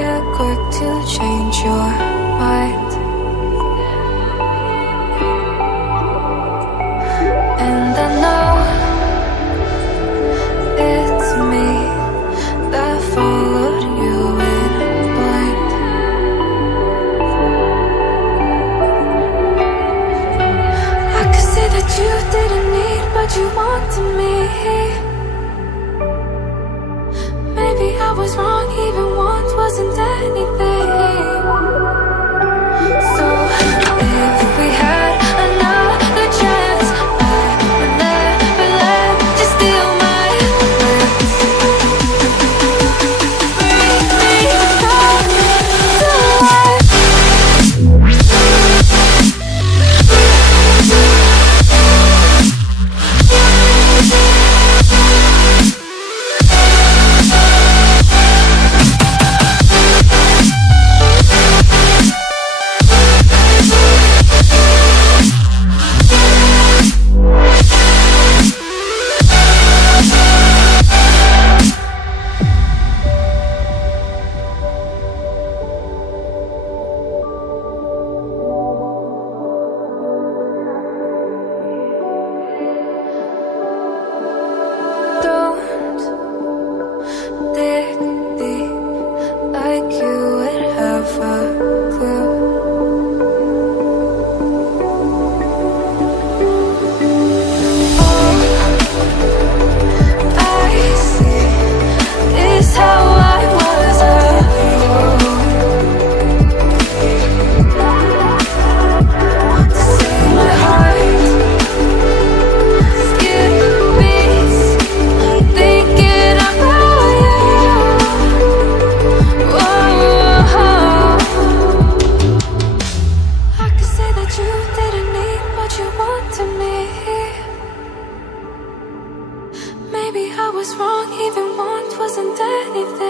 Get quick to change your mind. And I know it's me that followed you in blind. I could say that you didn't need, but you wanted me. Maybe I was wrong, even once wasn't anything. So if we had another chance, I would never let you steal my lips. Bring me back to life. Don't dig deep like you would have a clue. All I see is how I was a fool to see my heart skip beats thinking about you. Whoa. I could say that you didn't need, but you wanted me. Maybe I was wrong, even once wasn't anything.